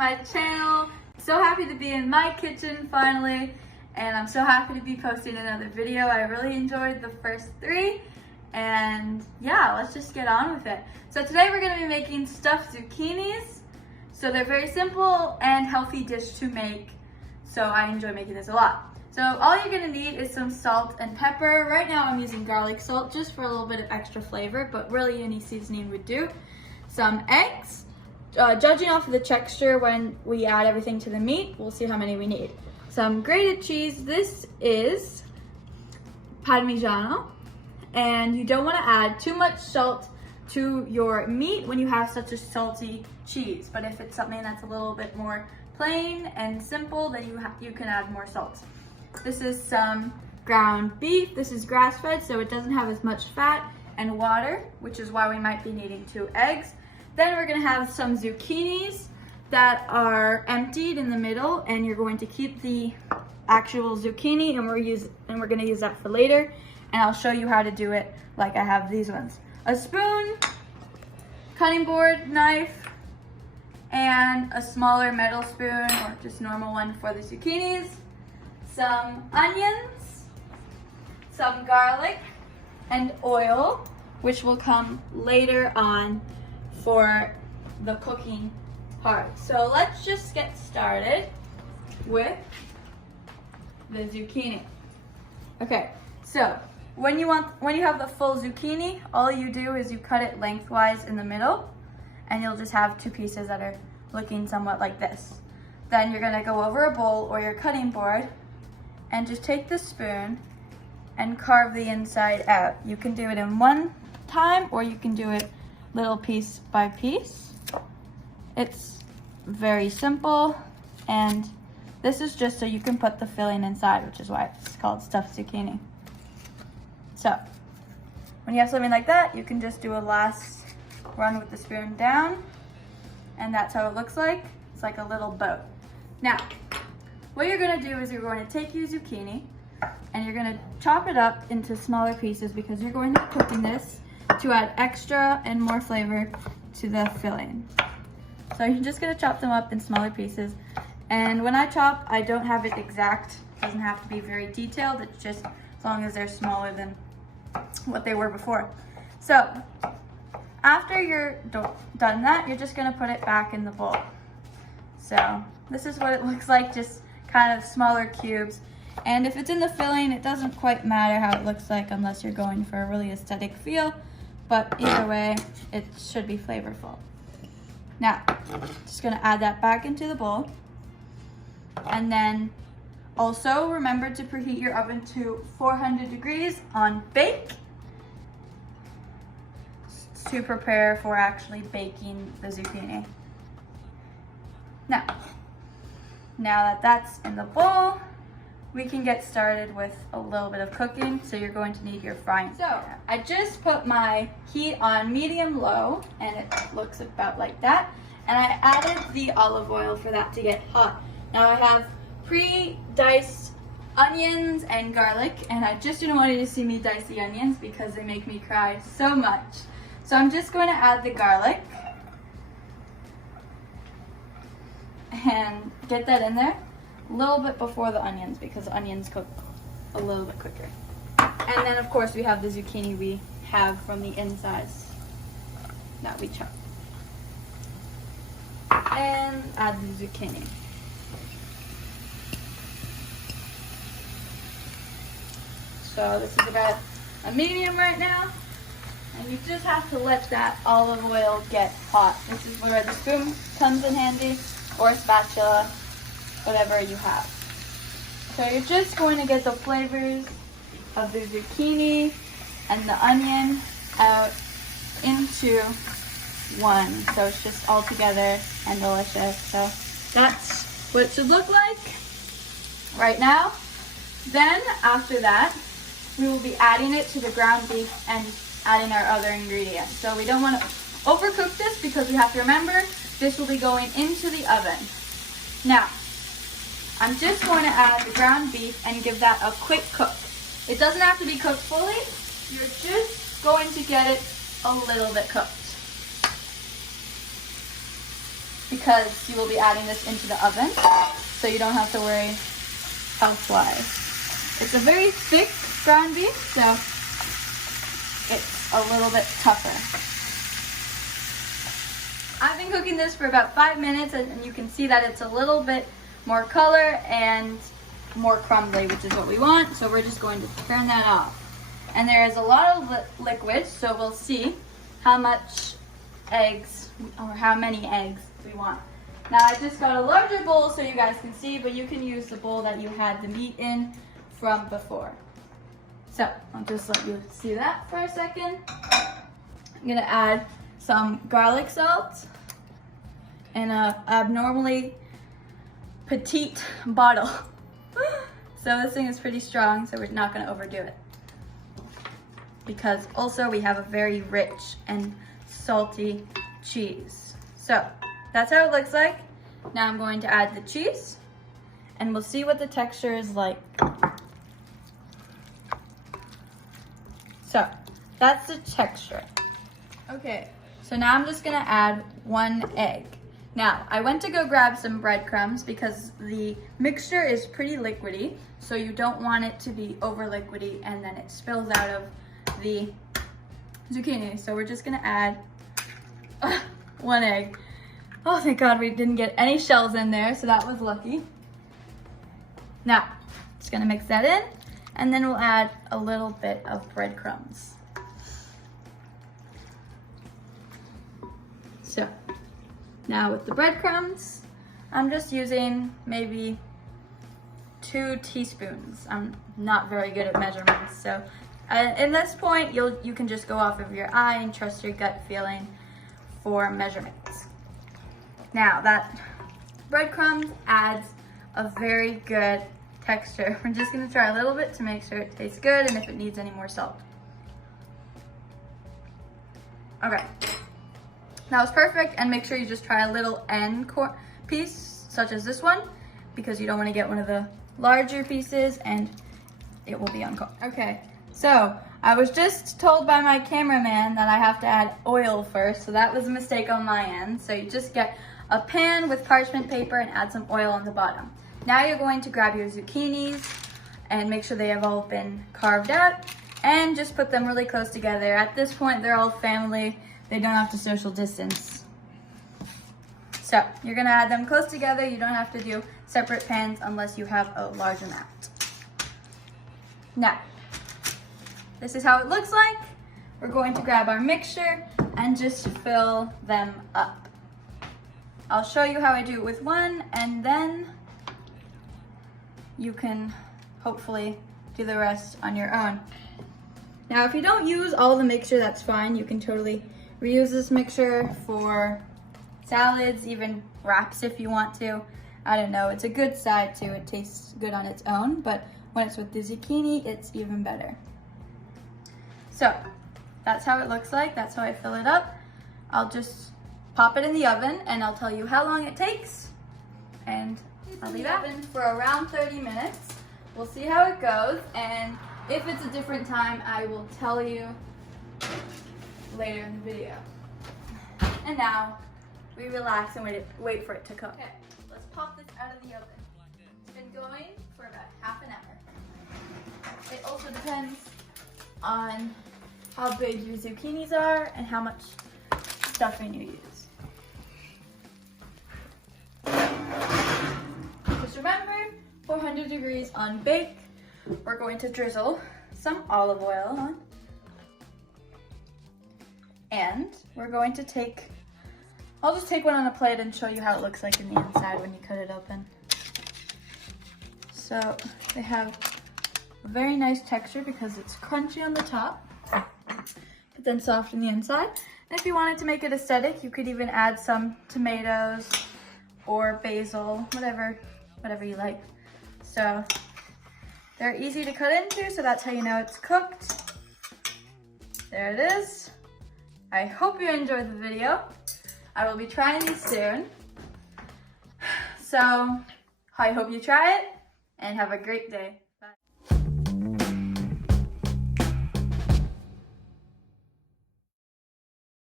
my channel. So happy to be in my kitchen finally, and I'm so happy to be posting another video. I really enjoyed the first 3, and yeah, let's just get on with it. So today we're going to be making stuffed zucchinis. So they're very simple and healthy dish to make, so I enjoy making this a lot. So all you're going to need is some salt and pepper. Right now I'm using garlic salt just for a little bit of extra flavor, but really any seasoning would do. Some eggs. Judging off of the texture when we add everything to the meat, we'll see how many we need. Some grated cheese. This is Parmigiano, and you don't want to add too much salt to your meat when you have such a salty cheese. But if it's something that's a little bit more plain and simple, then you can add more salt. This is some ground beef. This is grass-fed, so it doesn't have as much fat, and water, which is why we might be needing 2 eggs. Then we're gonna have some zucchinis that are emptied in the middle, and you're going to keep the actual zucchini, and we're gonna use that for later, and I'll show you how to do it like I have these ones. A spoon, cutting board, knife, and a smaller metal spoon or just normal one for the zucchinis. Some onions, some garlic, and oil, which will come later on for the cooking part. So let's just get started with the zucchini. Okay, so when you have the full zucchini, all you do is you cut it lengthwise in the middle, and you'll just have 2 pieces that are looking somewhat like this. Then you're gonna go over a bowl or your cutting board and just take the spoon and carve the inside out. You can do it in one time, or you can do it little piece by piece. It's very simple, and this is just so you can put the filling inside, which is why it's called stuffed zucchini. So when you have something like that, you can just do a last run with the spoon down, and that's how it looks like. It's like a little boat. Now, what you're gonna do is you're going to take your zucchini and you're gonna chop it up into smaller pieces, because you're going to be cooking this to add extra and more flavor to the filling. So you're just gonna chop them up in smaller pieces. And when I chop, I don't have it exact. It doesn't have to be very detailed. It's just as long as they're smaller than what they were before. So after you're done that, you're just gonna put it back in the bowl. So this is what it looks like, just kind of smaller cubes. And if it's in the filling, it doesn't quite matter how it looks like unless you're going for a really aesthetic feel. But either way, it should be flavorful. Now, just gonna add that back into the bowl. And then also remember to preheat your oven to 400 degrees on bake to prepare for actually baking the zucchini. Now that that's in the bowl, we can get started with a little bit of cooking. So you're going to need your frying pan. So I just put my heat on medium-low, and it looks about like that. And I added the olive oil for that to get hot. Now I have pre-diced onions and garlic, and I just didn't want you to see me dice the onions because they make me cry so much. So I'm just going to add the garlic and get that in there a little bit before the onions, because onions cook a little bit quicker. And then of course we have the zucchini we have from the insides that we chopped. And add the zucchini. So this is about a medium right now. And you just have to let that olive oil get hot. This is where the spoon comes in handy, or a spatula, whatever you have. So you're just going to get the flavors of the zucchini and the onion out into one. So it's just all together and delicious. So that's what it should look like right now. Then after that, we will be adding it to the ground beef and adding our other ingredients. So we don't want to overcook this, because we have to remember this will be going into the oven. Now, I'm just going to add the ground beef and give that a quick cook. It doesn't have to be cooked fully. You're just going to get it a little bit cooked. because you will be adding this into the oven, so you don't have to worry health-wise. It's a very thick ground beef, so it's a little bit tougher. I've been cooking this for about 5 minutes, and you can see that it's a little bit more color and more crumbly, which is what we want. So we're just going to turn that off. And there is a lot of liquid, so we'll see how much eggs, or how many eggs we want. Now I just got a larger bowl so you guys can see, but you can use the bowl that you had the meat in from before. So I'll just let you see that for a second. I'm gonna add some garlic salt in an abnormally petite bottle. So this thing is pretty strong, so we're not gonna overdo it. Because also we have a very rich and salty cheese. So that's how it looks like. Now I'm going to add the cheese, and we'll see what the texture is like. So that's the texture. Okay, so now I'm just gonna add 1 egg. Now, I went to go grab some breadcrumbs because the mixture is pretty liquidy, so you don't want it to be over liquidy and then it spills out of the zucchini. So we're just gonna add 1 egg. Oh, thank God we didn't get any shells in there, so that was lucky. Now, just gonna mix that in, and then we'll add a little bit of breadcrumbs. So, now with the breadcrumbs, I'm just using maybe 2 teaspoons. I'm not very good at measurements, so in this point, you can just go off of your eye and trust your gut feeling for measurements. Now that breadcrumbs adds a very good texture. We're just gonna try a little bit to make sure it tastes good and if it needs any more salt. Okay, that was perfect, and make sure you just try a little end piece, such as this one, because you don't wanna get one of the larger pieces and it will be uncooked. Okay, so I was just told by my cameraman that I have to add oil first, so that was a mistake on my end. So you just get a pan with parchment paper and add some oil on the bottom. Now you're going to grab your zucchinis and make sure they have all been carved out and just put them really close together. At this point, they're all family. They don't have to social distance. So you're gonna add them close together. You don't have to do separate pans unless you have a large amount. Now, this is how it looks like. We're going to grab our mixture and just fill them up. I'll show you how I do it with one, and then you can hopefully do the rest on your own. Now, if you don't use all the mixture, that's fine. You can totally reuse this mixture for salads, even wraps if you want to. I don't know, it's a good side too. It tastes good on its own, but when it's with the zucchini, it's even better. So that's how it looks like. That's how I fill it up. I'll just pop it in the oven and I'll tell you how long it takes. And I'll leave it in the oven for around 30 minutes. We'll see how it goes, and if it's a different time, I will tell you later in the video. And now we relax and wait for it to cook. Okay, let's pop this out of the oven. It's been going for about half an hour. It also depends on how big your zucchinis are and how much stuffing you use. Just remember, 400 degrees on bake. We're going to drizzle some olive oil on. And we're going to I'll just take one on a plate and show you how it looks like in the inside when you cut it open. So they have a very nice texture because it's crunchy on the top, but then soft on the inside. And if you wanted to make it aesthetic, you could even add some tomatoes or basil, whatever you like. So they're easy to cut into, so that's how you know it's cooked. There it is. I hope you enjoyed the video. I will be trying these soon. So I hope you try it and have a great day.